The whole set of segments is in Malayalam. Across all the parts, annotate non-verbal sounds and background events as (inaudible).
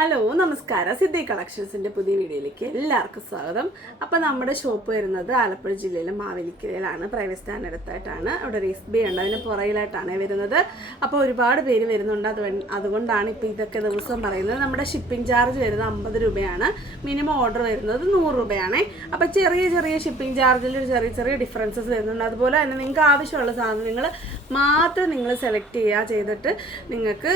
ഹലോ നമസ്കാരം. സിദ്ധി കളക്ഷൻസിന്റെ പുതിയ വീഡിയോയിലേക്ക് എല്ലാവർക്കും സ്വാഗതം. അപ്പോൾ നമ്മുടെ ഷോപ്പ് വരുന്നത് ആലപ്പുഴ ജില്ലയിലെ മാവേലിക്കരയിലാണ്. Private stand അടുത്തായിട്ടാണ്. അവിടെ റീസ് ബി ഉണ്ട്. അതിന് പുറകിലായിട്ടാണ് വരുന്നത്. അപ്പോൾ ഒരുപാട് പേര് വരുന്നുണ്ട്. അത് അതുകൊണ്ടാണ് ഇപ്പോൾ ഇതൊക്കെ ദിവസം പറയുന്നത്. നമ്മുടെ ഷിപ്പിംഗ് ചാർജ് വരുന്നത് അമ്പത് രൂപയാണ്. മിനിമം ഓർഡർ വരുന്നത് നൂറ് രൂപയാണ്. അപ്പോൾ ചെറിയ ചെറിയ ഷിപ്പിംഗ് ചാർജിൽ ചെറിയ ചെറിയ ഡിഫറൻസസ് വരുന്നുണ്ട്. അതുപോലെ തന്നെ നിങ്ങൾക്ക് ആവശ്യമുള്ള സാധനങ്ങൾ മാത്രം നിങ്ങൾ സെലക്ട് ചെയ്യുക ചെയ്തിട്ട് നിങ്ങൾക്ക്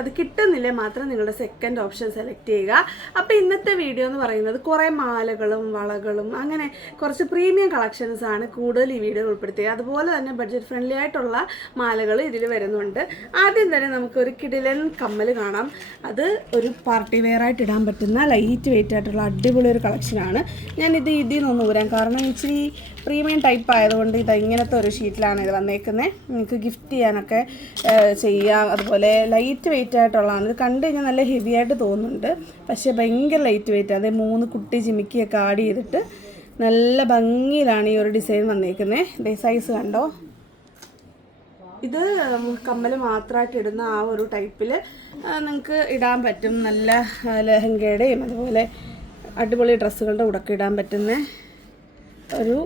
അത് കിട്ടുന്നില്ലേ മാത്രം നിങ്ങളുടെ സെക്കൻഡ് ഓപ്ഷൻ സെലക്ട് ചെയ്യുക. അപ്പോൾ ഇന്നത്തെ വീഡിയോ എന്ന് പറയുന്നത് കുറേ മാലകളും വളകളും അങ്ങനെ കുറച്ച് പ്രീമിയം കളക്ഷൻസ് ആണ് കൂടുതൽ ഈ വീഡിയോ ഉൾപ്പെടുത്തിയത്. അതുപോലെ തന്നെ ബഡ്ജറ്റ് ഫ്രണ്ട്ലി ആയിട്ടുള്ള മാലകൾ ഇതിൽ വരുന്നുണ്ട്. ആദ്യം തന്നെ നമുക്കൊരു കിടിലൻ കമ്മൽ കാണാം. അത് ഒരു പാർട്ടി വെയർ ആയിട്ട് ഇടാൻ പറ്റുന്ന ലൈറ്റ് വെയിറ്റ് ആയിട്ടുള്ള അടിപൊളി ഒരു കളക്ഷനാണ് ഞാനിത് ഇതിൽ നിന്ന് ഊരാം. കാരണം ഇച്ചിരി പ്രീമിയം ടൈപ്പ് ആയതുകൊണ്ട് ഇത് ഇങ്ങനത്തെ ഒരു ഷീറ്റിലാണ് ഇത് വന്നേക്കുന്നത് നിങ്ങൾക്ക് ഗിഫ്റ്റ് ചെയ്യാനൊക്കെ ചെയ്യാം അതുപോലെ ലൈറ്റ് വെയിറ്റ് ആയിട്ടുള്ളതാണ്. ഇത് കണ്ടു കഴിഞ്ഞാൽ നല്ല ഹെവി ആയിട്ട് തോന്നുന്നുണ്ട്. പക്ഷേ ഭയങ്കര ലൈറ്റ് വെയിറ്റ് അതേ മൂന്ന് കുട്ടി ചിമിക്കിയൊക്കെ ആഡ് ചെയ്തിട്ട് നല്ല ഭംഗിയിലാണ് ഈ ഒരു ഡിസൈൻ വന്നേക്കുന്നത് ഇതേ സൈസ് കണ്ടോ? ഇത് കമ്മൽ മാത്രമായിട്ട് ഇടുന്ന ആ ഒരു ടൈപ്പിൽ നിങ്ങൾക്ക് ഇടാൻ പറ്റും. നല്ല ലഹങ്കയുടെയും അതുപോലെ അടിപൊളി ഡ്രസ്സുകളുടെ ഉടക്കം ഇടാൻ പറ്റുന്ന ഒരു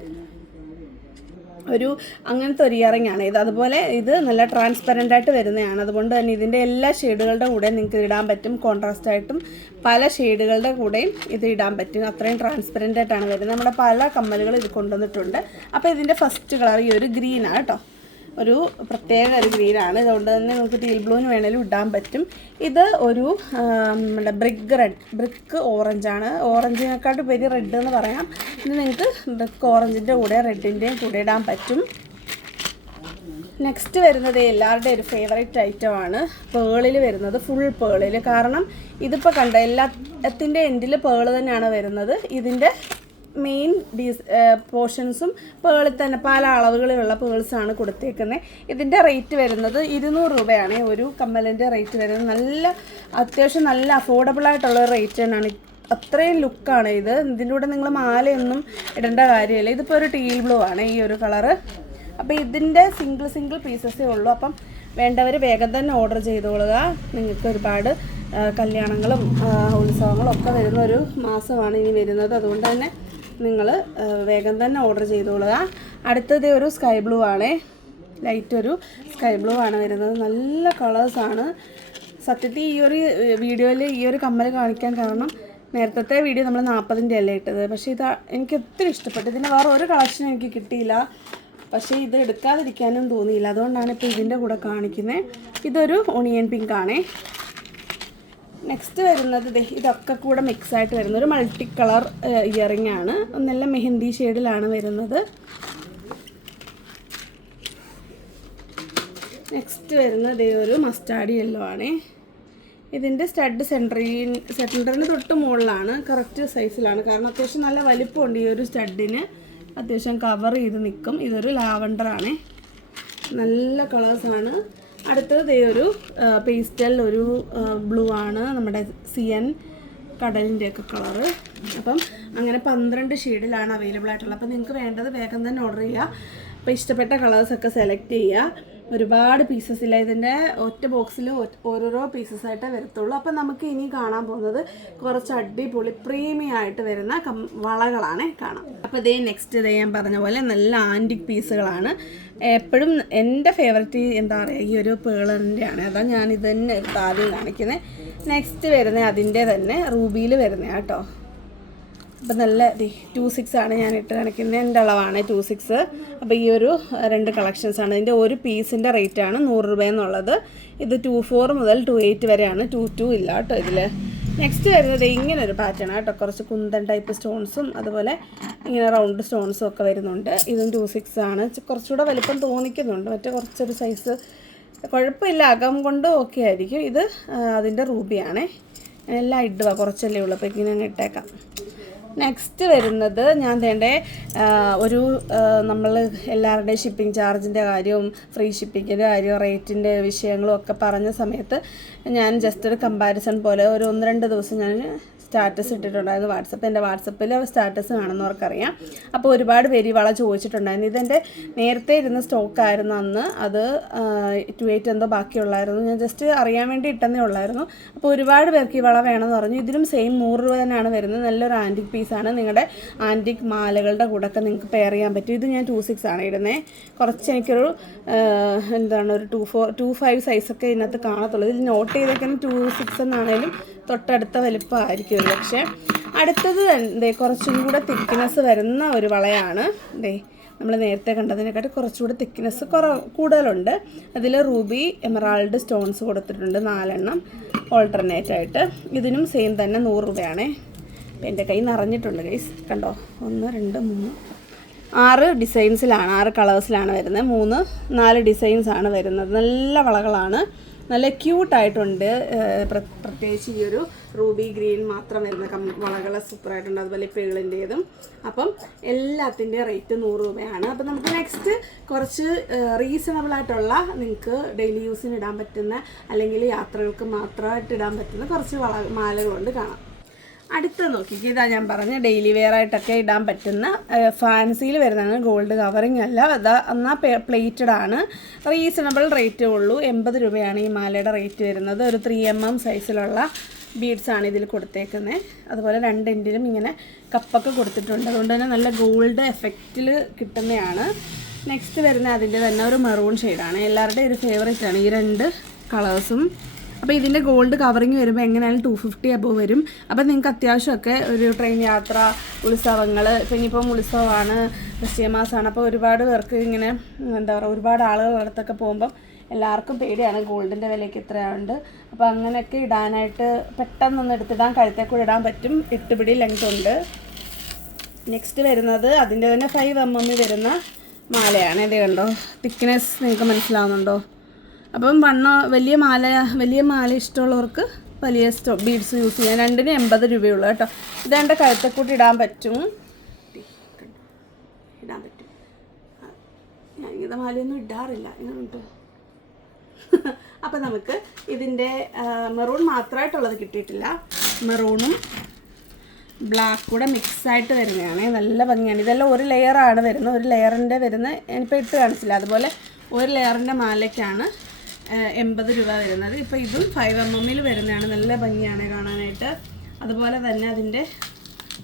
ഒരു അങ്ങനത്തെ ഒരു ഇയറിംഗ് ആണ്. ഇത് അതുപോലെ ഇത് നല്ല ട്രാൻസ്പെറന്റ് ആയിട്ട് വരുന്നതാണ്. അതുകൊണ്ട് തന്നെ ഇതിന്റെ എല്ലാ ഷെയ്ഡുകളുടെ കൂടെ നിങ്ങൾക്ക് ഇടാൻ പറ്റും. കോൺട്രാസ്റ്റ് ആയിട്ടും പല ഷെയ്ഡുകളുടെ കൂടെയും ഇത് ഇടാൻ പറ്റും. അത്രയും ട്രാൻസ്പെറന്റ് ആയിട്ടാണ് വരുന്നത്. നമ്മുടെ പല കമ്മലുകൾ ഇത് കൊണ്ടുവന്നിട്ടുണ്ട്. അപ്പോൾ ഇതിന്റെ ഫസ്റ്റ് കളർ ഈ ഒരു ഗ്രീനാണ് കേട്ടോ. ഒരു പ്രത്യേക ഒരു ഗ്രീനാണ്. ഇതുകൊണ്ട് തന്നെ നമുക്ക് ടീൽ ബ്ലൂവിന് വേണേലും ഇടാൻ പറ്റും. ഇത് ഒരു നമ്മുടെ ബ്രിക്ക് റെഡ് ബ്രിക്ക് ഓറഞ്ചാണ് ഓറഞ്ചിനെക്കാട്ട് പേര് റെഡ് എന്ന് പറയാം. ഇത് നിങ്ങൾക്ക് ബ്രിക്ക് ഓറഞ്ചിന്റെ കൂടെ റെഡിന്റെയും കൂടെ ഇടാൻ പറ്റും. നെക്സ്റ്റ് വരുന്നത് എല്ലാവരുടെയും ഒരു ഫേവറേറ്റ് ഐറ്റമാണ് പേളിൽ വരുന്നത് ഫുൾ പേളിൽ കാരണം ഇതിപ്പോൾ കണ്ട എല്ലാത്തിന്റെ എൻഡിൽ പേൾ തന്നെയാണ് വരുന്നത്. ഇതിന്റെ മെയിൻ ഡീസ് പോർഷൻസും പേളിൽ തന്നെ പല അളവുകളിലുള്ള പേൾസാണ് കൊടുത്തേക്കുന്നത് ഇതിന്റെ റേറ്റ് വരുന്നത് ഇരുന്നൂറ് രൂപയാണ്. ഒരു കമ്മലിന്റെ റേറ്റ് വരുന്നത്. നല്ല അത്യാവശ്യം നല്ല അഫോർഡബിൾ ആയിട്ടുള്ള റേറ്റ് തന്നെയാണ്. അത്രയും ലുക്കാണ് ഇത്. ഇതിന്റെ കൂടെ നിങ്ങൾ മാലയൊന്നും ഇടേണ്ട കാര്യമില്ല. ഇതിപ്പോൾ ഒരു ടീൽ ബ്ലൂ ആണ് ഈ ഒരു കളറ് അപ്പോൾ ഇതിന്റെ സിംഗിൾ സിംഗിൾ പീസസേ ഉള്ളൂ. അപ്പം വേണ്ടവർ വേഗം തന്നെ ഓർഡർ ചെയ്തോളുക. നിങ്ങൾക്ക് ഒരുപാട് കല്യാണങ്ങളും ഉത്സവങ്ങളും ഒക്കെ വരുന്ന ഒരു മാസമാണ് ഇനി വരുന്നത്. അതുകൊണ്ട് തന്നെ നിങ്ങൾ വേഗം തന്നെ ഓർഡർ ചെയ്തോളുക. അടുത്തത് ഒരു സ്കൈ ബ്ലൂ ആണേ. ലൈറ്റ് ഒരു സ്കൈ ബ്ലൂ ആണ് വരുന്നത്. നല്ല കളേഴ്സാണ് സത്യത്തിൽ ഈ ഒരു വീഡിയോയിൽ ഈ ഒരു കമ്മൽ കാണിക്കാൻ കാരണം നേരത്തെ വീഡിയോ നമ്മൾ നാൽപ്പതിന്റെ അല്ലേ ഇട്ടത്. പക്ഷേ ഇത് എനിക്ക് ഒത്തിരി ഇഷ്ടപ്പെട്ടു. ഇതിന് വേറെ ഒരു കളക്ഷൻ എനിക്ക് കിട്ടിയില്ല. പക്ഷേ ഇത് എടുക്കാതിരിക്കാനും തോന്നിയില്ല. അതുകൊണ്ടാണ് ഇപ്പോൾ ഇതിന്റെ കൂടെ കാണിക്കുന്നത്. ഇതൊരു ഒണിയൻ പിങ്ക് ആണേ. നെക്സ്റ്റ് വരുന്നത് ഇതൊക്കെ കൂടെ മിക്സ് ആയിട്ട് വരുന്ന ഒരു മൾട്ടി കളർ ഇയറിംഗ് ആണ്. നല്ല മെഹന്തി ഷെയ്ഡിലാണ് വരുന്നത്. നെക്സ്റ്റ് വരുന്നത് ഒരു മസ്റ്റാർഡ് യെല്ലോ ആണേ. ഇതിന്റെ സ്റ്റഡ് സെന്ററിൻ സെന്ററിന് തൊട്ട് മുകളിലാണ് കറക്റ്റ് സൈസിലാണ് കാരണം അത്യാവശ്യം നല്ല വലിപ്പമുണ്ട് ഈ ഒരു സ്റ്റഡിന് അത്യാവശ്യം കവർ ചെയ്ത് നിൽക്കും. ഇതൊരു ലാവണ്ടർ ആണ് നല്ല കളേഴ്സാണ് അടുത്തത് ഒരു പേസ്റ്റൽ ഒരു ബ്ലൂ ആണ് നമ്മുടെ സിയൻ കടലിന്റെ ഒക്കെ കളറ് അപ്പം അങ്ങനെ പന്ത്രണ്ട് ഷെയ്ഡിലാണ് അവൈലബിൾ ആയിട്ടുള്ളത്. അപ്പം നിങ്ങൾക്ക് വേണ്ടത് വേഗം തന്നെ ഓർഡർ ചെയ്യുക. അപ്പോൾ ഇഷ്ടപ്പെട്ട കളേഴ്സൊക്കെ സെലക്ട് ചെയ്യുക. ഒരുപാട് പീസസ് ഇല്ല. ഇതിന്റെ ഒറ്റ ബോക്സിൽ ഓരോരോ പീസസ് ആയിട്ടേ വരത്തുള്ളൂ. അപ്പം നമുക്ക് ഇനി കാണാൻ പോകുന്നത് കുറച്ച് അടിപൊളി പ്രീമിയം ആയിട്ട് വരുന്ന കം വളകളാണ് കാണാം. അപ്പോൾ ഇതേ നെക്സ്റ്റ് ഇതേ ഞാൻ പറഞ്ഞ പോലെ നല്ല ആന്റിക് പീസുകളാണ് എപ്പോഴും എന്റെ ഫേവററ്റ് എന്താ പറയുക ഈ ഒരു പേളറിന്റെയാണ് അതാ ഞാൻ ഇത് തന്നെ എടുത്ത് ആദ്യം കാണിക്കുന്നത് നെക്സ്റ്റ് വരുന്നത് അതിന്റെ തന്നെ റൂബിയിൽ വരുന്നത് കേട്ടോ അപ്പം നല്ല ടു സിക്സ് ആണ് ഞാൻ ഇട്ട് കാണിക്കുന്നത് എന്റെ അളവാണ് ടു സിക്സ് അപ്പോൾ ഈ ഒരു രണ്ട് കളക്ഷൻസ് ആണ്. ഇതിന്റെ ഒരു പീസിന്റെ റേറ്റ് ആണ് നൂറ് രൂപ എന്നുള്ളത്. ഇത് ടു ഫോർ മുതൽ ടു എയ്റ്റ് വരെയാണ്. ടു ടു ഇല്ല കേട്ടോ ഇതിൽ നെക്സ്റ്റ് വരുന്നത് ഇങ്ങനെ ഒരു പാറ്റേൺ കേട്ടോ. കുറച്ച് കുന്തൻ ടൈപ്പ് സ്റ്റോൺസും അതുപോലെ ഇങ്ങനെ റൗണ്ട് സ്റ്റോൺസും ഒക്കെ വരുന്നുണ്ട്. ഇതും ടു സിക്സ് ആണ്. കുറച്ചുകൂടെ വലിപ്പം തോന്നിക്കുന്നുണ്ട്. മറ്റേ കുറച്ചൊരു സൈസ് കുഴപ്പമില്ല. അകം കൊണ്ട് ഓക്കെ ആയിരിക്കും. ഇത് അതിന്റെ റൂബിയാണേ എല്ലാം ഇടുക. കുറച്ചല്ലേ ഉള്ളൂ. അപ്പോൾ ഇങ്ങനെ അങ്ങ് ഇട്ടേക്കാം. നെക്സ്റ്റ് വരുന്നത് ഞാൻ തേണ്ടേ ഒരു നമ്മൾ എല്ലാവരുടെയും ഷിപ്പിംഗ് ചാർജിന്റെ കാര്യവും ഫ്രീ ഷിപ്പിങ്ങിന്റെ കാര്യവും റേറ്റിന്റെ വിഷയങ്ങളും ഒക്കെ പറഞ്ഞ സമയത്ത് ഞാൻ ജസ്റ്റ് ഒരു കമ്പാരിസൺ പോലെ ഒരു ഒന്ന് രണ്ട് ദിവസം ഞാൻ സ്റ്റാറ്റസ് ഇട്ടിട്ടുണ്ടായിരുന്നു. വാട്സപ്പ് എന്റെ വാട്സപ്പിൽ സ്റ്റാറ്റസ് കാണുന്നവർക്കറിയാം അപ്പോൾ ഒരുപാട് പേര് വള ചോദിച്ചിട്ടുണ്ടായിരുന്നു. ഇതെന്റെ നേരത്തെ ഇരുന്ന സ്റ്റോക്കായിരുന്നു അന്ന് അത് ടു എയ്റ്റ് എന്തോ ബാക്കിയുള്ളായിരുന്നു. ഞാൻ ജസ്റ്റ് അറിയാൻ വേണ്ടി ഇട്ടെന്നേ ഉള്ളായിരുന്നു. അപ്പോൾ ഒരുപാട് പേർക്ക് ഈ വള വേണമെന്ന് പറഞ്ഞു. ഇതിലും സെയിം നൂറ് രൂപ തന്നെയാണ് വരുന്നത്. നല്ലൊരു ആന്റിക് പീസാണ് നിങ്ങളുടെ ആന്റിക് മാലകളുടെ കൂടെ ഒക്കെ നിങ്ങൾക്ക് പെയർ ചെയ്യാൻ പറ്റും. ഇത് ഞാൻ ടു സിക്സ് ആണ് ഇടുന്നത് കുറച്ച് എനിക്കൊരു എന്താണ് ഒരു ടു ഫോർ ടു ഫൈവ് സൈസൊക്കെ ഇതിനകത്ത് കാണത്തുള്ളൂ. ഇതിൽ നോട്ട് ചെയ്തേക്കുന്ന ടു സിക്സ് എന്നാണേലും തൊട്ടടുത്ത വലിപ്പമായിരിക്കും പക്ഷേ. അടുത്തത് എന്തേ കുറച്ചും കൂടെ തിക്നെസ് വരുന്ന ഒരു വളയാണ്. ദേ നമ്മൾ നേരത്തെ കണ്ടതിനെക്കാട്ടി കുറച്ചുകൂടെ തിക്നെസ് കുറ കൂടുതലുണ്ട്. അതിൽ റൂബി എമറാൾഡ് സ്റ്റോൺസ് കൊടുത്തിട്ടുണ്ട് നാലെണ്ണം ഓൾട്ടർനേറ്റ് ആയിട്ട്. ഇതിനും സെയിം തന്നെ നൂറ് രൂപയാണേ. അപ്പം എന്റെ കൈ നിറഞ്ഞിട്ടുണ്ട് ഗൈസ് കണ്ടോ? ഒന്ന് രണ്ട് മൂന്ന്. ആറ് ഡിസൈൻസിലാണ് ആറ് കളേഴ്സിലാണ് വരുന്നത്. മൂന്ന് നാല് ഡിസൈൻസ് ആണ് വരുന്നത്. നല്ല വളകളാണ്. നല്ല ക്യൂട്ടായിട്ടുണ്ട്. പ്രത്യേകിച്ച് ഈ ഒരു റൂബി ഗ്രീൻ മാത്രം വരുന്ന കം വളകൾ സൂപ്പറായിട്ടുണ്ട്. അതുപോലെ പേളിന്റേതും അപ്പം എല്ലാത്തിന്റെ റേറ്റ് നൂറ് രൂപയാണ്. അപ്പം നമുക്ക് നെക്സ്റ്റ് കുറച്ച് റീസണബിൾ ആയിട്ടുള്ള നിങ്ങൾക്ക് ഡെയിലി യൂസിന് ഇടാൻ പറ്റുന്ന അല്ലെങ്കിൽ യാത്രകൾക്ക് മാത്രമായിട്ട് ഇടാൻ പറ്റുന്ന കുറച്ച് വള മാലകളുണ്ട് കാണാം. അടുത്ത നോക്കിക്ക് ഇതാ ഞാൻ പറഞ്ഞ ഡെയിലി വെയർ ആയിട്ടൊക്കെ ഇടാൻ പറ്റുന്ന ഫാൻസിയിൽ വരുന്നതാണ് ഗോൾഡ് കവറിങ് അല്ല. അതാ എന്നാൽ പ്ലേറ്റഡ് ആണ്. റീസണബിൾ റേറ്റേ ഉള്ളൂ. എൺപത് രൂപയാണ് ഈ മാലയുടെ റേറ്റ് വരുന്നത്. ഒരു ത്രീ എം എം സൈസിലുള്ള ബീഡ്സാണ് ഇതിൽ കൊടുത്തേക്കുന്നത് അതുപോലെ രണ്ട് എൻഡിലും ഇങ്ങനെ കപ്പൊക്കെ കൊടുത്തിട്ടുണ്ട്. അതുകൊണ്ട് തന്നെ നല്ല ഗോൾഡ് എഫക്റ്റിൽ കിട്ടുന്നതാണ് നെക്സ്റ്റ് വരുന്ന അതിന്റെ തന്നെ ഒരു മെറൂൺ ഷെയ്ഡാണ് എല്ലാവരുടെയും ഒരു ഫേവറേറ്റ് ആണ്. ഈ രണ്ട് കളേഴ്സും അപ്പോൾ ഇതിന്റെ ഗോൾഡ് കവറിങ് വരുമ്പോൾ എങ്ങനെയാലും ടു ഫിഫ്റ്റി അബവ് വരും. അപ്പോൾ നിങ്ങൾക്ക് അത്യാവശ്യമൊക്കെ ഒരു ട്രെയിൻ യാത്ര ഉത്സവങ്ങൾ ഇനിയിപ്പം ഉത്സവമാണ് ക്രിസ്ത്യൻ മാസമാണ് അപ്പോൾ ഒരുപാട് പേർക്ക് ഇങ്ങനെ എന്താ പറയുക ഒരുപാട് ആളുകൾ അടുത്തൊക്കെ പോകുമ്പം എല്ലാവർക്കും പേടിയാണ് ഗോൾഡിന്റെ വിലയ്ക്ക് ഇത്രയുണ്ട് അപ്പോൾ അങ്ങനെയൊക്കെ ഇടാനായിട്ട് പെട്ടെന്നൊന്ന് എടുത്തിടാൻ കഴുത്തേക്കൂടെ ഇടാൻ പറ്റും. ഇട്ടുപിടി ലെങ്ത് ഉണ്ട്. നെക്സ്റ്റ് വരുന്നത് അതിന്റെ തന്നെ ഫൈവ് എം എം വരുന്ന മാലയാണ്. ഇത് കണ്ടോ? തിക്നെസ് നിങ്ങൾക്ക് മനസ്സിലാവുന്നുണ്ടോ? അപ്പം വണ്ണ വലിയ മാല വലിയ മാല ഇഷ്ടമുള്ളവർക്ക് വലിയ സ്റ്റോ ബീഡ്സ് യൂസ് ചെയ്യാം. രണ്ടിന് എൺപത് രൂപയുള്ളൂ കേട്ടോ. ഇതെന്റെ കഴുത്തക്കൂട്ടി ഇടാൻ പറ്റും. ഇടാൻ പറ്റും. ഞാൻ ഇങ്ങനത്തെ മാലയൊന്നും ഇടാറില്ല. ഇങ്ങോട്ട് (laughs) അപ്പം നമുക്ക് ഇതിന്റെ മെറൂൺ മാത്രമായിട്ടുള്ളത് കിട്ടിയിട്ടില്ല. മെറൂണും ബ്ലാക്ക് കൂടെ മിക്സ് ആയിട്ട് വരുന്നതാണ്. നല്ല ഭംഗിയാണ്. ഇതെല്ലാം ഒരു ലെയറാണ് വരുന്നത്. ഒരു ലെയറിന്റെ വരുന്ന ഞാനിപ്പോൾ ഇട്ട് കാണിച്ചില്ല. അതുപോലെ ഒരു ലെയറിന്റെ മാലയ്ക്കാണ് എൺപത് രൂപ വരുന്നത്. ഇപ്പോൾ ഇതും ഫൈവ് എം എമ്മിൽ വരുന്നതാണ്. നല്ല ഭംഗിയാണ് കാണാനായിട്ട്. അതുപോലെ തന്നെ അതിന്റെ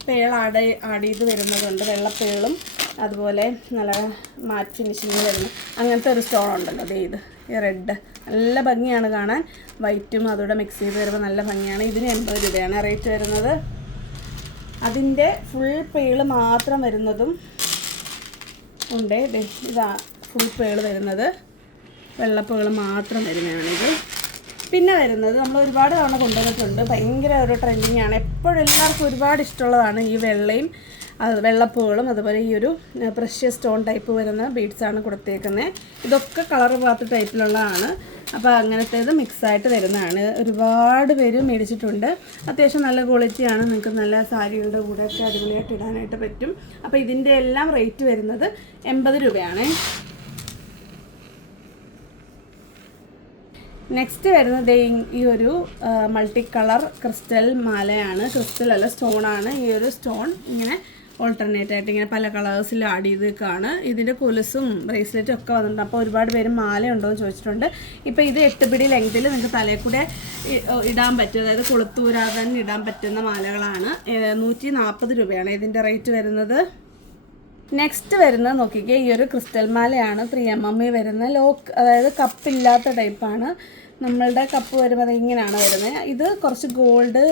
പേൾ ആഡ് ആഡ് ചെയ്ത് വരുന്നതുണ്ട്. വെള്ളപ്പേളും അതുപോലെ നല്ല മാറ്റ് ഫിനിഷിങ് വരുന്ന അങ്ങനത്തെ ഒരു സ്റ്റോൺ ഉണ്ടല്ലോ. അതേ ഇത് ഈ റെഡ് നല്ല ഭംഗിയാണ് കാണാൻ. വൈറ്റും അതോടെ മിക്സ് ചെയ്ത് വരുമ്പോൾ നല്ല ഭംഗിയാണ്. ഇതിന് എൺപത് രൂപയാണ് റേറ്റ് വരുന്നത്. അതിന്റെ ഫുൾ പേൾ മാത്രം വരുന്നതും ഉണ്ട്. ഇതാ ഫുൾ പേൾ വരുന്നത്. വെള്ളപ്പേൾ മാത്രം വരുന്നതാണിത്. പിന്നെ വരുന്നത് നമ്മൾ ഒരുപാട് തവണ കൊണ്ടുവന്നിട്ടുണ്ട്. ഭയങ്കര ഒരു ട്രെൻഡിങ് ആണ്. എപ്പോഴും എല്ലാവർക്കും ഒരുപാട് ഇഷ്ടമുള്ളതാണ് ഈ വെള്ളയും വെള്ളപ്പൂകളും അതുപോലെ ഈ ഒരു പ്രഷ്യസ് സ്റ്റോൺ ടൈപ്പ് വരുന്ന ബീഡ്സാണ് കൊടുത്തേക്കുന്നത് ഇതൊക്കെ കളർ പാത്ത് ടൈപ്പിലുള്ളതാണ് അപ്പോൾ അങ്ങനത്തേത് മിക്സായിട്ട് വരുന്നതാണ്. ഒരുപാട് പേര് മേടിച്ചിട്ടുണ്ട്. അത്യാവശ്യം നല്ല ക്വാളിറ്റിയാണ് നിങ്ങൾക്ക് നല്ല സാരികളുടെ കൂടെ ഒക്കെ അടിപൊളിയായിട്ട് ഇടാനായിട്ട് പറ്റും. അപ്പോൾ ഇതിന്റെ എല്ലാം റേറ്റ് വരുന്നത് എൺപത് രൂപയാണ്. നെക്സ്റ്റ് വരുന്നത് ഈ ഒരു മൾട്ടി കളർ ക്രിസ്റ്റൽ മാലയാണ്. ക്രിസ്റ്റൽ അല്ല സ്റ്റോൺ ആണ്. ഈ ഒരു സ്റ്റോൺ ഇങ്ങനെ ഓൾട്ടർനേറ്റ് ആയിട്ട് ഇങ്ങനെ പല കളേഴ്സിൽ ആഡ് ചെയ്തേക്കാണ്. ഇതിന്റെ കൊലുസും ബ്രേസ്ലെറ്റും ഒക്കെ വന്നിട്ടുണ്ട്. അപ്പോൾ ഒരുപാട് പേര് മാല ഉണ്ടോ എന്ന് ചോദിച്ചിട്ടുണ്ട്. ഇപ്പോൾ ഇത് എട്ട് പിടി ലെങ്തിൽ നിങ്ങൾക്ക് തലയിൽ കൂടെ ഇടാൻ പറ്റും. അതായത് കൊളുത്തൂരാതെ ഇടാൻ പറ്റുന്ന മാലകളാണ്. നൂറ്റി നാൽപ്പത് രൂപയാണ് ഇതിന്റെ റേറ്റ് വരുന്നത്. നെക്സ്റ്റ് വരുന്നത് നോക്കിക്കേ. ഈ ഒരു ക്രിസ്റ്റൽ മാലയാണ്. എം എം വരുന്ന ലോക്ക് അതായത് കപ്പില്ലാത്ത ടൈപ്പാണ് നമ്മളുടെ കപ്പ് വരുമ്പോൾ ഇങ്ങനെയാണ് വരുന്നത് ഇത് കുറച്ച് ഗോൾഡ്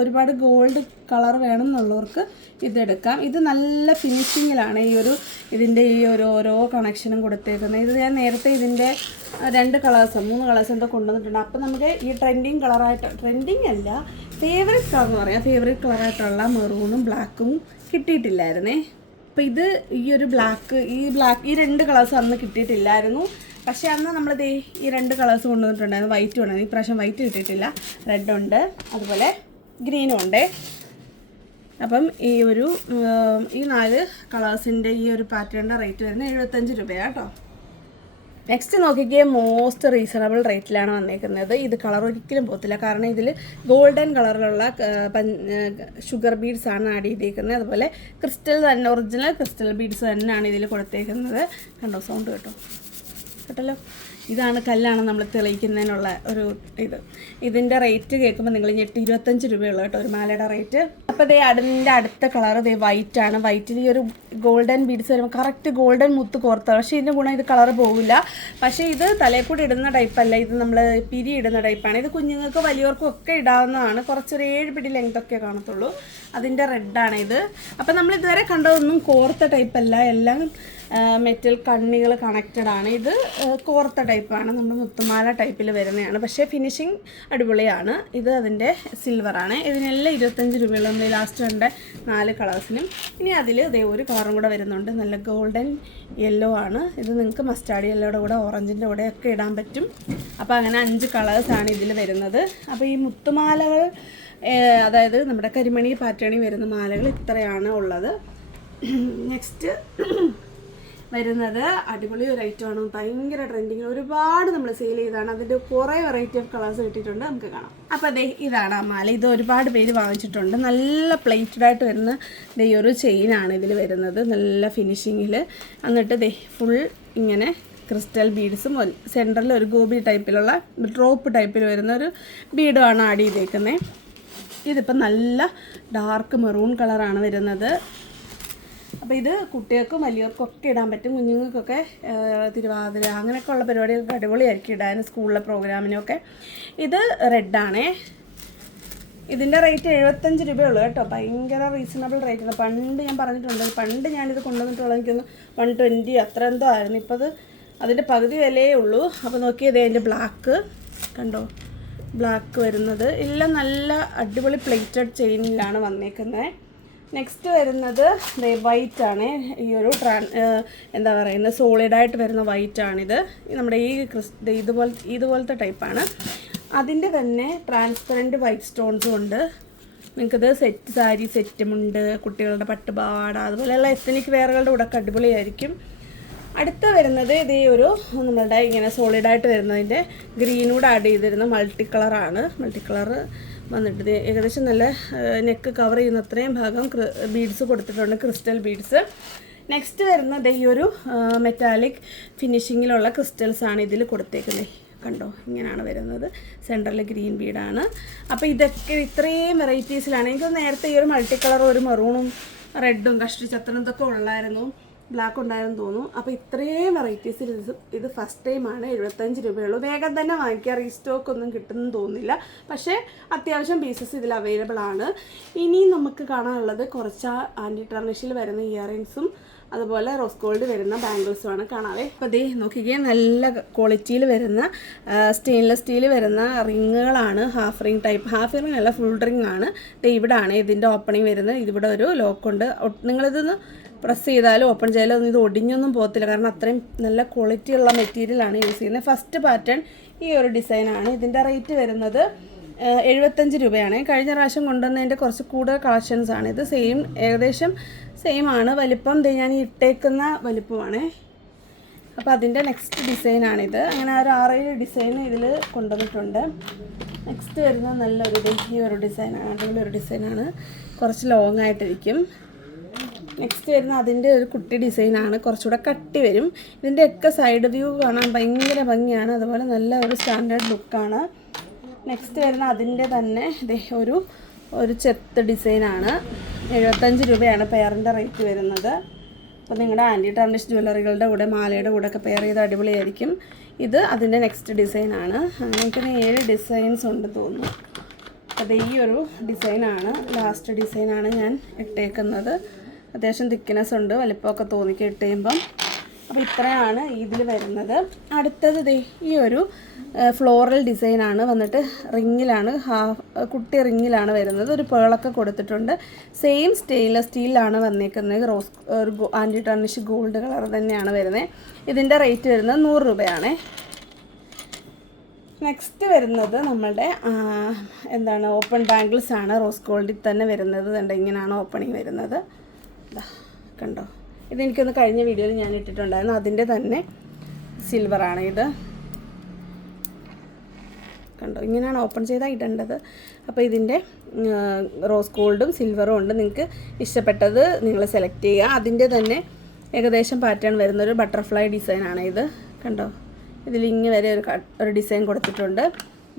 ഒരുപാട് ഗോൾഡ് കളർ വേണം എന്നുള്ളവർക്ക് ഇതെടുക്കാം. ഇത് നല്ല ഫിനിഷിങ്ങിലാണ് ഈ ഒരു ഇതിന്റെ ഈ ഒരു ഓരോ കണക്ഷനും കൊടുത്തേക്കുന്നത്. ഇത് ഞാൻ നേരത്തെ ഇതിന്റെ രണ്ട് കളേഴ്സ് മൂന്ന് കളേഴ്സ് എന്തോ കൊണ്ടുവന്നിട്ടുണ്ട്. അപ്പോൾ നമുക്ക് ഈ ട്രെൻഡിങ് കളറായിട്ട് ട്രെൻഡിങ് അല്ല ഫേവറേറ്റ് കളർ എന്ന് പറയാം. ഫേവറേറ്റ് കളറായിട്ടുള്ള മെറൂണും ബ്ലാക്കും കിട്ടിയിട്ടില്ലായിരുന്നേ. അപ്പോൾ ഇത് ഈ ഒരു ബ്ലാക്ക് ഈ ബ്ലാക്ക് ഈ രണ്ട് കളേഴ്സ് അന്ന് കിട്ടിയിട്ടില്ലായിരുന്നു. പക്ഷേ അന്ന് നമ്മൾ ദേ ഈ രണ്ട് കളേഴ്സ് കൊണ്ടുവന്നിട്ടുണ്ടായിരുന്നു. വൈറ്റ് ഈ പ്രാവശ്യം വൈറ്റ് കിട്ടിയിട്ടില്ല. റെഡ് ഉണ്ട്. അതുപോലെ ഗ്രീനും ഉണ്ട്. അപ്പം ഈ ഒരു ഈ നാല് കളേഴ്സിന്റെ ഈ ഒരു പാറ്റേണിന്റെ റേറ്റ് വരുന്നത് എഴുപത്തഞ്ച് രൂപയാണ് കേട്ടോ. നെക്സ്റ്റ് നോക്കിക്കേ മോസ്റ്റ് റീസണബിൾ റേറ്റിലാണ് വന്നേക്കുന്നത്. ഇത് കളർ ഒരിക്കലും പോകത്തില്ല. കാരണം ഇതിൽ ഗോൾഡൻ കളറിലുള്ള ഷുഗർ ബീഡ്സ് ആണ് ആഡ് ചെയ്തേക്കുന്നത്. അതുപോലെ ക്രിസ്റ്റൽ തന്നെ ഒറിജിനൽ ക്രിസ്റ്റൽ ബീഡ്സ് തന്നെയാണ് ഇതിൽ കൊടുത്തേക്കുന്നത്. കണ്ടോ? സൗണ്ട് കേട്ടോ. കേട്ടല്ലോ ഇതാണ് കല്ലാണ് നമ്മൾ തെളിയിക്കുന്നതിനുള്ള ഒരു ഇത്. ഇതിന്റെ റേറ്റ് കേൾക്കുമ്പോൾ നിങ്ങൾ ഞെട്ടി ഇരുപത്തഞ്ച് രൂപയുള്ളൂ കേട്ടോ ഒരു മാലയുടെ റേറ്റ് അപ്പോൾ ദേ അതിന്റെ അടുത്ത കളർ ദേ വൈറ്റ് ആണ്. വൈറ്റിൽ ഈ ഒരു ഗോൾഡൻ ബീഡ്സ് വരുമ്പോൾ കറക്റ്റ് ഗോൾഡൻ മുത്ത് കോർത്ത. പക്ഷേ ഇതിന്റെ ഗുണം ഇത് കളർ പോകില്ല പക്ഷേ ഇത് തലയിൽ കൂടി ഇടുന്ന ടൈപ്പല്ല ഇത് നമ്മൾ പിരി ഇടുന്ന ടൈപ്പാണ് ഇത് കുഞ്ഞുങ്ങൾക്ക് വലിയവർക്കും ഒക്കെ ഇടാവുന്നതാണ്. കുറച്ചൊരു ഏഴ് പിടി ലെങ്ത് ഒക്കെ കാണത്തുള്ളൂ. അതിന്റെ റെഡാണ് ഇത്. അപ്പം നമ്മൾ ഇതുവരെ കണ്ടതൊന്നും കോർത്ത ടൈപ്പ് അല്ല. എല്ലാം മെറ്റൽ കണ്ണികൾ കണക്റ്റഡ് ആണ്. ഇത് കോർത്ത ടൈപ്പാണ് നമ്മൾ മുത്തുമാല ടൈപ്പിൽ വരുന്നതാണ്. പക്ഷേ ഫിനിഷിങ് അടിപൊളിയാണ്. ഇത് അതിന്റെ സിൽവറാണ് ഇതിനെല്ലാം ഇരുപത്തഞ്ച് രൂപയുള്ള. ലാസ്റ്റ് കണ്ട നാല് കളേഴ്സിനും ഇനി അതിൽ ഇതേ ഒരു കളറും കൂടെ വരുന്നുണ്ട്. നല്ല ഗോൾഡൻ യെല്ലോ ആണ്. ഇത് നിങ്ങൾക്ക് മസ്റ്റാർഡ് യെല്ലോയുടെ കൂടെ ഓറഞ്ചിന്റെ കൂടെ ഒക്കെ ഇടാൻ പറ്റും. അപ്പോൾ അങ്ങനെ അഞ്ച് കളേഴ്സാണ് ഇതിൽ വരുന്നത്. അപ്പോൾ ഈ മുത്തുമാലകൾ അതായത് നമ്മുടെ കരിമണി പാറ്റേണി വരുന്ന മാലകൾ ഇത്രയാണ് ഉള്ളത്. നെക്സ്റ്റ് വരുന്നത് അടിപൊളി ഒരു ഐറ്റമാണ് ഭയങ്കര ട്രെൻഡിങ് ഒരുപാട് നമ്മൾ സെയിൽ ചെയ്താണ്. അതിന്റെ കുറേ വെറൈറ്റി ഓഫ് കളേഴ്സ് കിട്ടിയിട്ടുണ്ട്. നമുക്ക് കാണാം. അപ്പോൾ അതെ ഇതാണ് ആ മാല. ഇത് ഒരുപാട് പേര് വാങ്ങിച്ചിട്ടുണ്ട്. നല്ല പ്ലേറ്റഡ് ആയിട്ട് വരുന്ന ദേ ഒരു ചെയിനാണ് ഇതിൽ വരുന്നത്. നല്ല ഫിനിഷിങ്ങിൽ എന്നിട്ട് ദേ ഫുൾ ഇങ്ങനെ ക്രിസ്റ്റൽ ബീഡ്സും സെന്ററിൽ ഒരു ഗോബി ടൈപ്പിലുള്ള ഡ്രോപ്പ് ടൈപ്പിൽ വരുന്ന ഒരു ബീഡുമാണ് ആഡ് ചെയ്തേക്കുന്നത് ഇതിപ്പോൾ നല്ല ഡാർക്ക് മെറൂൺ കളറാണ് വരുന്നത്. അപ്പോൾ ഇത് കുട്ടികൾക്കും വലിയവർക്കും ഒക്കെ ഇടാൻ പറ്റും. കുഞ്ഞുങ്ങൾക്കൊക്കെ തിരുവാതിര അങ്ങനെയൊക്കെ ഉള്ള പരിപാടികൾക്ക് അടിപൊളിയായിരിക്കും ഇടാൻ സ്കൂളിലെ പ്രോഗ്രാമിനൊക്കെ ഇത് റെഡാണേ ഇതിന്റെ റേറ്റ് എഴുപത്തഞ്ച് രൂപയുള്ളൂ കേട്ടോ. ഭയങ്കര റീസണബിൾ റേറ്റ് ആണ്. പണ്ട് ഞാൻ പറഞ്ഞിട്ടുണ്ട് പണ്ട് ഞാനിത് കൊണ്ടുവന്നിട്ടുള്ളത് എനിക്കൊന്ന് വൺ ട്വന്റി അത്ര എന്തോ ആയിരുന്നു. ഇപ്പോൾ അത് അതിന്റെ പകുതി വിലയേ ഉള്ളൂ. അപ്പോൾ നോക്കിയത് അതിന്റെ ബ്ലാക്ക് കണ്ടോ? ബ്ലാക്ക് വരുന്നത്. എല്ലാം നല്ല അടിപൊളി പ്ലേറ്റഡ് ചെയിനിലാണ് വന്നേക്കുന്നത് നെക്സ്റ്റ് വരുന്നത് വൈറ്റ് ആണ്. ഈ ഒരു ട്രാൻ എന്താ പറയുന്നത് സോളിഡായിട്ട് വരുന്ന വൈറ്റ് ആണിത്. നമ്മുടെ ഈ ക്രിസ് ഇതുപോലെ ഇതുപോലത്തെ ടൈപ്പാണ് അതിന്റെ തന്നെ ട്രാൻസ്പെറന്റ് വൈറ്റ് സ്റ്റോൺസും ഉണ്ട്. നിങ്ങൾക്കത് സെറ്റ് സാരി സെറ്റുമുണ്ട് കുട്ടികളുടെ പട്ടുപാവാട അതുപോലെയുള്ള എത്തനിക് വെയറുകളുടെ കൂടെ അടിപൊളിയായിരിക്കും. അടുത്ത വരുന്നത് ഇതേ ഒരു നമ്മളുടെ ഇങ്ങനെ സോളിഡായിട്ട് വരുന്നതിന്റെ ഗ്രീനൂടെ ആഡ് ചെയ്തിരുന്ന മൾട്ടി കളറാണ് മൾട്ടി കളർ വന്നിട്ട് ഏകദേശം നല്ല നെക്ക് കവർ ചെയ്യുന്ന അത്രയും ഭാഗം ബീഡ്സ് കൊടുത്തിട്ടുണ്ട് ക്രിസ്റ്റൽ ബീഡ്സ് നെക്സ്റ്റ് വരുന്നത് ഈ ഒരു മെറ്റാലിക് ഫിനിഷിങ്ങിലുള്ള ക്രിസ്റ്റൽസ് ആണ് ഇതിൽ കൊടുത്തേക്കുന്നത് കണ്ടോ? ഇങ്ങനെയാണ് വരുന്നത്. സെന്ററിൽ ഗ്രീൻ ബീഡാണ് അപ്പോൾ ഇതൊക്കെ ഇത്രയും വെറൈറ്റീസിലാണ് എനിക്ക് നേരത്തെ ഈ ഒരു മൾട്ടി കളറും ഒരു മെറൂണും റെഡും കഷ്ടിച്ചത്രയും ഇതൊക്കെ ഉള്ളായിരുന്നു. ബ്ലാക്ക് ഉണ്ടായിരുന്നു തോന്നുന്നു. അപ്പോൾ ഇത്രയും വെറൈറ്റീസിൽ ഇത് ഇത് ഫസ്റ്റ് ടൈമാണ് എഴുപത്തഞ്ച് രൂപയുള്ളൂ. വേഗം തന്നെ വാങ്ങിക്കുക റീസ്റ്റോക്ക് ഒന്നും കിട്ടുമെന്ന് തോന്നുന്നില്ല. പക്ഷേ അത്യാവശ്യം പീസസ് ഇതിൽ അവൈലബിൾ ആണ്. ഇനി നമുക്ക് കാണാനുള്ളത് കുറച്ച് ആന്റി ടർണിഷിൽ വരുന്ന ഇയറിങ്സും അതുപോലെ റോസ് ഗോൾഡ് വരുന്ന ബാംഗിൾസുമാണ് കാണാവേ. അപ്പോൾ ദേ നോക്കിക്കേ നല്ല ക്വാളിറ്റിയിൽ വരുന്ന സ്റ്റെയിൻലെസ് സ്റ്റീൽ വരുന്ന റിങ്ങുകളാണ് half ring type half ring അല്ല ഫുൾ റിങ് ആണ്. ദേ ഇവിടാണ് ഇതിന്റെ ഓപ്പണിങ് വരുന്നത്. ഇതിവിടെ ഒരു ലോക്കുണ്ട് നിങ്ങളിതൊന്ന് പ്രസ് ചെയ്താലും ഓപ്പൺ ചെയ്താലും ഇത് ഒടിഞ്ഞൊന്നും പോകത്തില്ല. കാരണം അത്രയും നല്ല ക്വാളിറ്റി ഉള്ള മെറ്റീരിയലാണ് യൂസ് ചെയ്യുന്നത്. ഫസ്റ്റ് പാറ്റേൺ ഈ ഒരു ഡിസൈനാണ് ഇതിന്റെ റേറ്റ് വരുന്നത് എഴുപത്തഞ്ച് രൂപയാണ്. കഴിഞ്ഞ പ്രാവശ്യം കൊണ്ടുവന്നതിന്റെ കുറച്ച് കൂടുതൽ കളക്ഷൻസ് ആണ്. ഇത് സെയിം ഏകദേശം സെയിം ആണ്. വലിപ്പം ഞാൻ ഇട്ടേക്കുന്ന വലിപ്പമാണ്. അപ്പോൾ അതിന്റെ നെക്സ്റ്റ് ഡിസൈനാണിത് അങ്ങനെ ഒരു ആറേഴ് ഡിസൈൻ ഇതിൽ കൊണ്ടുവന്നിട്ടുണ്ട്. നെക്സ്റ്റ് വരുന്ന നല്ലൊരു ഈ ഒരു ഡിസൈനാണ് അടിപൊളി ഒരു ഡിസൈനാണ് കുറച്ച് ലോങ് ആയിട്ടിരിക്കും. നെക്സ്റ്റ് വരുന്ന അതിന്റെ ഒരു കുട്ടി ഡിസൈനാണ് കുറച്ചുകൂടെ കട്ടി വരും. ഇതിന്റെ ഒക്കെ സൈഡ് വ്യൂ കാണാൻ ഭയങ്കര ഭംഗിയാണ്. അതുപോലെ നല്ല ഒരു സ്റ്റാൻഡേർഡ് ലുക്കാണ് നെക്സ്റ്റ് വരുന്ന അതിന്റെ തന്നെ ഒരു ഒരു ചെത്ത് ഡിസൈനാണ് എഴുപത്തഞ്ച് രൂപയാണ് പെയറിന്റെ റേറ്റ് വരുന്നത്. അപ്പോൾ നിങ്ങളുടെ ആന്റി ടർണിഷ് ജ്വല്ലറികളുടെ കൂടെ മാലയുടെ കൂടെ ഒക്കെ പെയർ ചെയ്ത് അടിപൊളിയായിരിക്കും. ഇത് അതിന്റെ നെക്സ്റ്റ് ഡിസൈനാണ് അങ്ങനെ ഏഴ് ഡിസൈൻസ് ഉണ്ട് തോന്നുന്നു. അപ്പോൾ ഈ ഒരു ഡിസൈനാണ് ലാസ്റ്റ് ഡിസൈനാണ് ഞാൻ ഇട്ടേക്കുന്നത്. അത്യാവശ്യം തിക്നെസ് ഉണ്ട് വലിപ്പമൊക്കെ തോന്നി കിട്ടുമ്പം. അപ്പോൾ ഇത്രയാണ് ഇതിൽ വരുന്നത്. അടുത്തത് ദേ ഈ ഒരു ഫ്ലോറൽ ഡിസൈനാണ് വന്നിട്ട് റിങ്ങിലാണ് ഹാഫ് കുട്ടി റിങ്ങിലാണ് വരുന്നത്. ഒരു പേളൊക്കെ കൊടുത്തിട്ടുണ്ട്. സെയിം സ്റ്റെയിൻലെസ് സ്റ്റീലിലാണ് വന്നേക്കുന്നത്. റോസ് ഒരു ആന്റി ടർണിഷ് ഗോൾഡ് കളർ തന്നെയാണ് വരുന്നത് ഇതിന്റെ റേറ്റ് വരുന്നത് നൂറ് രൂപയാണ്. നെക്സ്റ്റ് വരുന്നത് നമ്മളുടെ എന്താണ് ഓപ്പൺ ബാംഗിൾസ് ആണ്. റോസ് ഗോൾഡിൽ തന്നെ വരുന്നത് ഇങ്ങനെയാണ് ഓപ്പണിങ് വരുന്നത്. കണ്ടോ? ഇതെനിക്കൊന്ന് കഴിഞ്ഞ വീഡിയോയിൽ ഞാൻ ഇട്ടിട്ടുണ്ടായിരുന്നു. അതിന്റെ തന്നെ സിൽവറാണ് ഇത്. കണ്ടോ? ഇങ്ങനെയാണ് ഓപ്പൺ ചെയ്താൽ ഇടേണ്ടത്. അപ്പോൾ ഇതിന്റെ റോസ് ഗോൾഡും സിൽവറും ഉണ്ട്. നിങ്ങൾക്ക് ഇഷ്ടപ്പെട്ടത് നിങ്ങൾ സെലക്ട് ചെയ്യുക. അതിന്റെ തന്നെ ഏകദേശം പാറ്റേൺ വരുന്നൊരു ബട്ടർഫ്ലൈ ഡിസൈനാണ് ഇത്. കണ്ടോ? ഇതിൽ ഇങ്ങനെ വരെ ഒരു ഒരു ഡിസൈൻ കൊടുത്തിട്ടുണ്ട്.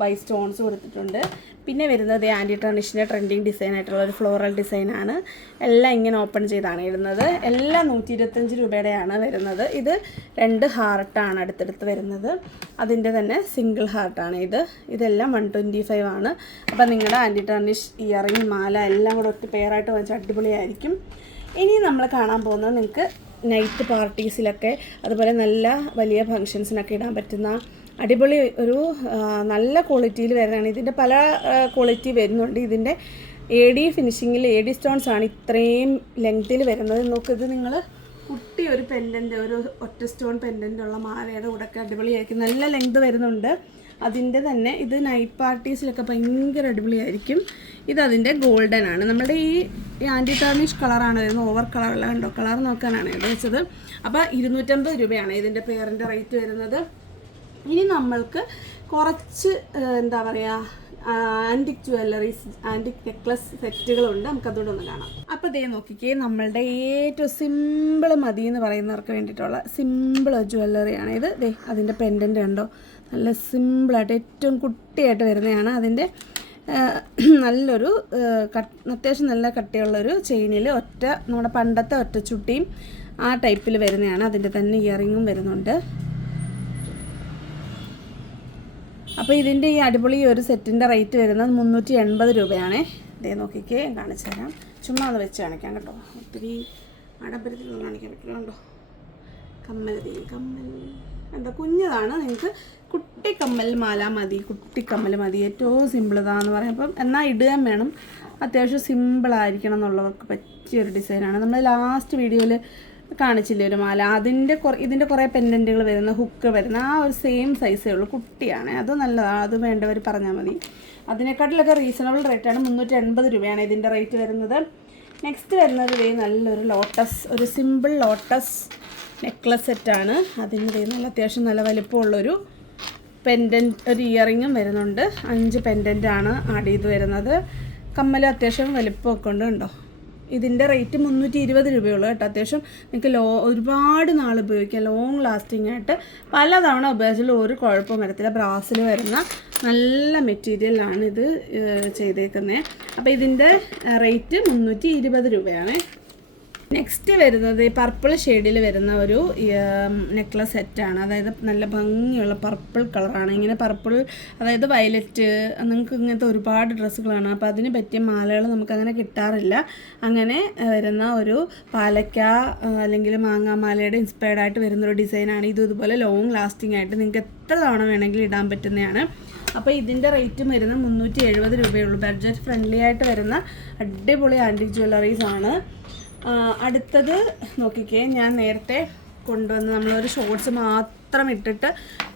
വൈ സ്റ്റോൺസ് കൊടുത്തിട്ടുണ്ട്. പിന്നെ വരുന്നത് ആന്റി ട്രഡീഷണൽ ട്രെൻഡിങ് ഡിസൈൻ ആയിട്ടുള്ള ഒരു ഫ്ലോറൽ ഡിസൈനാണ് എല്ലാം ഇങ്ങനെ ഓപ്പൺ ചെയ്താണ് ഇടുന്നത്. എല്ലാം നൂറ്റി ഇരുപത്തഞ്ച് രൂപയുടെയാണ് വരുന്നത്. ഇത് രണ്ട് ഹാർട്ടാണ് അടുത്തടുത്ത് വരുന്നത്. അതിന്റെ തന്നെ സിംഗിൾ ഹാർട്ടാണ് ഇത്. ഇതെല്ലാം വൺ ട്വന്റി ഫൈവ് ആണ്. അപ്പോൾ നിങ്ങളുടെ ആന്റി ടർണിഷ് ഇയറിങ് മാല എല്ലാം കൂടെ ഒറ്റ പെയറായിട്ട് വെച്ചാൽ അടിപൊളിയായിരിക്കും. ഇനി നമ്മൾ കാണാൻ പോകുന്നത് നിങ്ങൾക്ക് നൈറ്റ് പാർട്ടീസിലൊക്കെ അതുപോലെ നല്ല വലിയ ഫങ്ഷൻസിനൊക്കെ ഇടാൻ പറ്റുന്ന അടിപൊളി ഒരു നല്ല ക്വാളിറ്റിയിൽ വരുന്നതാണ്. ഇതിന്റെ പല ക്വാളിറ്റി വരുന്നുണ്ട്. ഇതിന്റെ എ ഡി ഫിനിഷിങ്ങിൽ എ ഡി സ്റ്റോൺസ് ആണ് ഇത്രയും ലെങ്ത്തിൽ വരുന്നത്. നോക്കിയത് നിങ്ങൾ കുട്ടി ഒരു പെൻഡന്റ് ഒരു ഒറ്റ സ്റ്റോൺ പെൻഡന്റ് ഉള്ള മാലയുടെ കൂടെ ഒക്കെ അടിപൊളിയായിരിക്കും. നല്ല ലെങ്ത് വരുന്നുണ്ട്. അതിന്റെ തന്നെ ഇത് നൈറ്റ് പാർട്ടീസിലൊക്കെ ഭയങ്കര അടിപൊളിയായിരിക്കും. ഇത് അതിന്റെ ഗോൾഡൻ ആണ്. നമ്മുടെ ഈ ആന്റി ടാർണിഷ് കളറാണ് വരുന്നത്. ഓവർ കളറല്ല കണ്ടോ? കളർ നോക്കാനാണ് ഇത് വെച്ചത്. അപ്പോൾ ഇരുന്നൂറ്റമ്പത് രൂപയാണ് ഇതിന്റെ പേറിന്റെ റേറ്റ് വരുന്നത്. ഇനി നമ്മൾക്ക് കുറച്ച് എന്താ പറയുക ആന്റിക് ജ്വല്ലറീസ് ആന്റിക് നെക്ലസ് സെറ്റുകളുണ്ട്. നമുക്ക് അതുകൊണ്ട് ഒന്ന് കാണാം. അപ്പോൾ ദേ നോക്കിക്കേ നമ്മളുടെ ഏറ്റവും സിമ്പിൾ മതി എന്ന് പറയുന്നവർക്ക് വേണ്ടിയിട്ടുള്ള സിമ്പിൾ ജ്വല്ലറിയാണ് ഇത്. ദേ അതിന്റെ പെൻഡന്റ് കണ്ടോ? നല്ല സിമ്പിളായിട്ട് ഏറ്റവും കുട്ടിയായിട്ട് വരുന്നതാണ്. അതിന്റെ നല്ലൊരു കട്ട് അത്യാവശ്യം നല്ല കട്ടിയുള്ളൊരു ചെയിനിൽ ഒറ്റ നമ്മുടെ പണ്ടത്തെ ഒറ്റ ചുട്ടിയും ആ ടൈപ്പിൽ വരുന്നതാണ്. അതിന്റെ തന്നെ ഇയറിങ്ങും വരുന്നുണ്ട്. അപ്പോൾ ഇതിന്റെ ഈ അടിപൊളി ഒരു സെറ്റിന്റെ റേറ്റ് വരുന്നത് മുന്നൂറ്റി എൺപത് രൂപയാണേ. ഇതേ നോക്കിക്കേ കാണിച്ചു തരാം. ചുമ്മാ ഒന്ന് വെച്ച് കാണിക്കാം കേട്ടോ. ഒത്തിരി ആഡംബരത്തിലൊന്നും കാണിക്കാൻ പറ്റില്ലുണ്ടോ കമ്മലതി കമ്മൽ. എന്താ കുഞ്ഞതാണ്. നിങ്ങൾക്ക് കുട്ടി കമ്മൽ മാല മതി കുട്ടി കമ്മൽ മതി. ഏറ്റവും സിമ്പിൾ ഇതാന്ന് പറയാം. അപ്പം എന്നാൽ ഇടുകയും വേണം. അത്യാവശ്യം സിമ്പിളായിരിക്കണം എന്നുള്ളവർക്ക് പറ്റിയൊരു ഡിസൈനാണ്. നമ്മൾ ലാസ്റ്റ് വീഡിയോയിൽ കാണിച്ചില്ലേ ഒരു മാല? അതിന്റെ കുറേ ഇതിന്റെ കുറേ പെൻഡന്റുകൾ വരുന്ന ഹുക്ക് വരുന്ന ആ ഒരു സെയിം സൈസേ ഉള്ളൂ. കുട്ടിയാണ്. അത് നല്ലതാണ് അത് വേണ്ടവർ പറഞ്ഞാൽ മതി. അതിനെക്കാട്ടിലൊക്കെ റീസണബിൾ റേറ്റാണ് മുന്നൂറ്റി എൺപത് രൂപയാണ് ഇതിന്റെ റേറ്റ് വരുന്നത്. നെക്സ്റ്റ് വരുന്നത് ഇതേ നല്ലൊരു ലോട്ടസ് ഒരു സിമ്പിൾ ലോട്ടസ് നെക്ലസ് സെറ്റാണ് അതിന്റെ നല്ല അത്യാവശ്യം നല്ല വലിപ്പമുള്ളൊരു പെൻഡന്റ് ഒരു ഇയറിങ്ങും വരുന്നുണ്ട്. അഞ്ച് പെൻഡന്റ് ആണ് ആഡ് ചെയ്ത് വരുന്നത്. കമ്മലും അത്യാവശ്യം വലിപ്പമൊക്കെ ഉണ്ട് കണ്ടോ? ഇതിന്റെ റേറ്റ് മുന്നൂറ്റി ഇരുപത് രൂപയുള്ളൂ കേട്ടോ. അത്യാവശ്യം നിങ്ങൾക്ക് ലോ ഒരുപാട് നാൾ ഉപയോഗിക്കാം. ലോങ് ലാസ്റ്റിംഗ് ആയിട്ട് പലതവണ ഉപയോഗിച്ചാലും ഒരു കുഴപ്പവും വരത്തില്ല. ബ്രാസിൽ വരുന്ന നല്ല മെറ്റീരിയലാണ് ഇത് ചെയ്തേക്കുന്നത് അപ്പോൾ ഇതിന്റെ റേറ്റ് മുന്നൂറ്റി ഇരുപത് രൂപയാണ്. നെക്സ്റ്റ് വരുന്നത് പർപ്പിൾ ഷെയ്ഡിൽ വരുന്ന ഒരു നെക്ലസ് സെറ്റാണ് അതായത് നല്ല ഭംഗിയുള്ള പർപ്പിൾ കളറാണ് ഇങ്ങനെ പർപ്പിൾ അതായത് വയലറ്റ് നിങ്ങൾക്ക് ഇങ്ങനത്തെ ഒരുപാട് ഡ്രസ്സുകളാണ് അപ്പോൾ അതിന് പറ്റിയ മാലകൾ നമുക്ക് അങ്ങനെ കിട്ടാറില്ല. അങ്ങനെ വരുന്ന ഒരു പാലക്ക അല്ലെങ്കിൽ മാങ്ങാമാലയുടെ ഇൻസ്പയർഡ് ആയിട്ട് വരുന്ന ഒരു ഡിസൈനാണ് ഇത് ഇതുപോലെ ലോങ് ലാസ്റ്റിംഗ് ആയിട്ട് നിങ്ങൾക്ക് എത്ര തവണ വേണമെങ്കിലും ഇടാൻ പറ്റുന്നതാണ്. അപ്പോൾ ഇതിന്റെ റേറ്റ് വരുന്ന മുന്നൂറ്റി എഴുപത് രൂപയുള്ളൂ ബഡ്ജറ്റ് ഫ്രണ്ട്ലി ആയിട്ട് വരുന്ന അടിപൊളി ആന്റിക് ജ്വല്ലറീസ് ആണ്. അടുത്തത് നോക്കിക്കേ ഞാൻ നേരത്തെ കൊണ്ടുവന്ന് നമ്മളൊരു ഷോർട്സ് മാത്രം ഇട്ടിട്ട്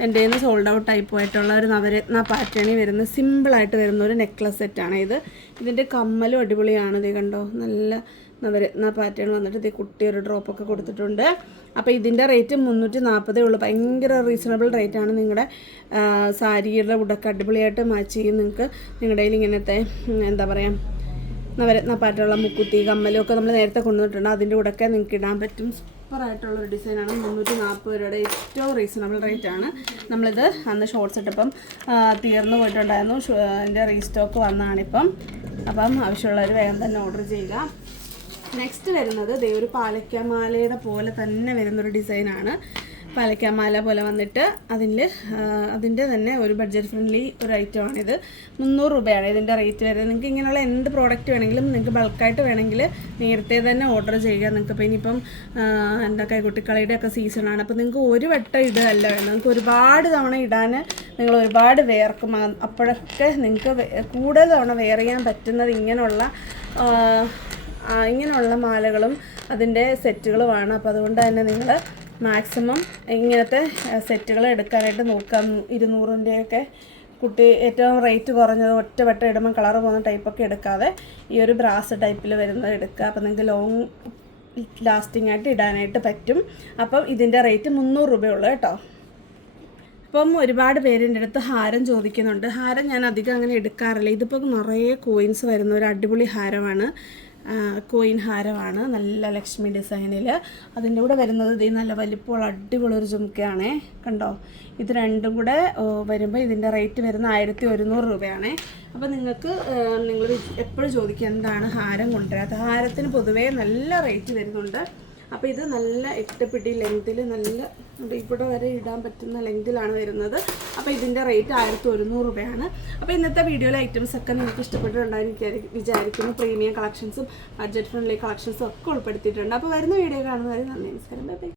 എന്റെ നിന്ന് സോൾഡ് ഔട്ട് ആയി പോയിട്ടുള്ള ഒരു നവരത്ന പാറ്റേണിൽ വരുന്ന സിമ്പിളായിട്ട് വരുന്ന ഒരു നെക്ലസ് സെറ്റാണ് ഇത്. ഇതിന്റെ കമ്മലും അടിപൊളിയാണ്. ഇത് കണ്ടോ നല്ല നവരത്ന പാറ്റേൺ വന്നിട്ട് ഇത് കുട്ടി ഒരു ഡ്രോപ്പൊക്കെ കൊടുത്തിട്ടുണ്ട്. അപ്പോൾ ഇതിന്റെ റേറ്റ് മുന്നൂറ്റി നാൽപ്പതേ ഉള്ളൂ. ഭയങ്കര റീസണബിൾ റേറ്റാണ് നിങ്ങളുടെ സാരിയുടെ ഉടക്ക് അടിപൊളിയായിട്ട് മാച്ച് ചെയ്യും. നിങ്ങൾക്ക് നിങ്ങളുടെ ഇങ്ങനത്തെ എന്താ പറയുക നവരത്ന പാറ്റുള്ള മുക്കുത്തി കമ്മലും ഒക്കെ നമ്മൾ നേരത്തെ കൊണ്ടുവന്നിട്ടുണ്ട്. അതിന്റെ കൂടെയൊക്കെ നിങ്ങൾക്ക് ഇടാൻ പറ്റും. സൂപ്പറായിട്ടുള്ള ഒരു ഡിസൈനാണ്. മുന്നൂറ്റി നാൽപ്പത് രൂപയുടെ ഏറ്റവും റീസണബിൾ റേറ്റ് ആണ്. നമ്മളിത് അന്ന് ഷോർട്സ് ഇട്ടപ്പം തീർന്നു പോയിട്ടുണ്ടായിരുന്നു. അതിന്റെ റീസ്റ്റോക്ക് വന്നതാണിപ്പം അപ്പം ആവശ്യമുള്ളവർ വേഗം തന്നെ ഓർഡർ ചെയ്യുക. നെക്സ്റ്റ് വരുന്നത് ദേ ഒരു പാലക്കാമാലയുടെ പോലെ തന്നെ വരുന്നൊരു ഡിസൈനാണ് പാലക്കാമാല പോലെ വന്നിട്ട് അതിൽ അതിന്റെ തന്നെ ഒരു ബഡ്ജറ്റ് ഫ്രണ്ട്ലി ഒരു ഐറ്റമാണിത് മുന്നൂറ് രൂപയാണ് ഇതിന്റെ റേറ്റ് വരുന്നത്. നിങ്ങൾക്ക് ഇങ്ങനെയുള്ള എന്ത് പ്രോഡക്റ്റ് വേണമെങ്കിലും നിങ്ങൾക്ക് ബൾക്കായിട്ട് വേണമെങ്കിൽ നേരത്തെ തന്നെ ഓർഡർ ചെയ്യുക. നിങ്ങൾക്ക് ഇപ്പോൾ ഇനിയിപ്പം എന്താ കൈകുട്ടിക്കളിയുടെ ഒക്കെ സീസണാണ് അപ്പോൾ നിങ്ങൾക്ക് ഒരു വട്ടം ഇടുകയല്ല വേണം നിങ്ങൾക്ക് ഒരുപാട് തവണ ഇടാൻ നിങ്ങൾ ഒരുപാട് വേർക്കും. അപ്പോഴൊക്കെ നിങ്ങൾക്ക് കൂടുതൽ തവണ വെയർ ചെയ്യാൻ പറ്റുന്നത് ഇങ്ങനെയുള്ള ഇങ്ങനെയുള്ള മാലകളും അതിന്റെ സെറ്റുകളുമാണ് അപ്പോൾ അതുകൊണ്ട് തന്നെ നിങ്ങൾ മാക്സിമം ഇങ്ങനത്തെ സെറ്റുകൾ എടുക്കാനായിട്ട് നോക്കാം. ഇരുന്നൂറിന്റെയൊക്കെ കുട്ടി ഏറ്റവും റേറ്റ് കുറഞ്ഞത് ഒറ്റ വട്ടം ഇടുമ്പോൾ കളർ പോകുന്ന ടൈപ്പൊക്കെ എടുക്കാതെ ഈ ഒരു ബ്രാസ് ടൈപ്പിൽ വരുന്നത് എടുക്കുക. അപ്പോൾ നിങ്ങൾക്ക് ലോങ് ലാസ്റ്റിംഗ് ആയിട്ട് ഇടാനായിട്ട് പറ്റും. അപ്പം ഇതിന്റെ റേറ്റ് മുന്നൂറ് രൂപയുള്ളൂ കേട്ടോ. അപ്പം ഒരുപാട് പേരെന്റെ അടുത്ത് ഹാരം ചോദിക്കുന്നുണ്ട്. ഹാരം ഞാൻ അധികം അങ്ങനെ എടുക്കാറില്ല. ഇതിപ്പോൾ നിറയെ കോയിൻസ് വരുന്ന ഒരു അടിപൊളി ഹാരമാണ്. കോയിൻ ഹാരമാണ്. നല്ല ലക്ഷ്മി ഡിസൈനിൽ. അതിന്റെ കൂടെ വരുന്നത് ഇതേ നല്ല വലിപ്പമുള്ള അടിപൊളി ഒരു കണ്ടോ? ഇത് രണ്ടും കൂടെ വരുമ്പോൾ ഇതിന്റെ റേറ്റ് വരുന്ന ആയിരത്തി ഒരുന്നൂറ് രൂപയാണേ. അപ്പോൾ നിങ്ങൾക്ക് നിങ്ങൾ എപ്പോഴും ചോദിക്കുക എന്താണ് ഹാരം കൊണ്ടുവരാത്ത ഹാരത്തിന് പൊതുവേ നല്ല റേറ്റ് വരുന്നുണ്ട്. അപ്പോൾ ഇത് നല്ല എട്ടപ്പിടി ലെങ്തിൽ നല്ല ഇവിടെ വരെ ഇടാൻ പറ്റുന്ന ലെങ്തിലാണ് വരുന്നത്. അപ്പോൾ ഇതിന്റെ റേറ്റ് ആയിരത്തി ഒരുന്നൂറ് രൂപയാണ്. അപ്പോൾ ഇന്നത്തെ വീഡിയോയിലെ ഐറ്റംസ് ഒക്കെ നിങ്ങൾക്ക് ഇഷ്ടപ്പെട്ടിട്ടുണ്ടായിരിക്കും വിചാരിക്കുന്നു. പ്രീമിയം കളക്ഷൻസും ബഡ്ജറ്റ് ഫ്രണ്ട്ലി കളക്ഷൻസും ഒക്കെ ഉൾപ്പെടുത്തിയിട്ടുണ്ട്. അപ്പോൾ വരുന്ന വീഡിയോ കാണുന്നവരെ നന്ദി നമസ്കാരം. ബൈ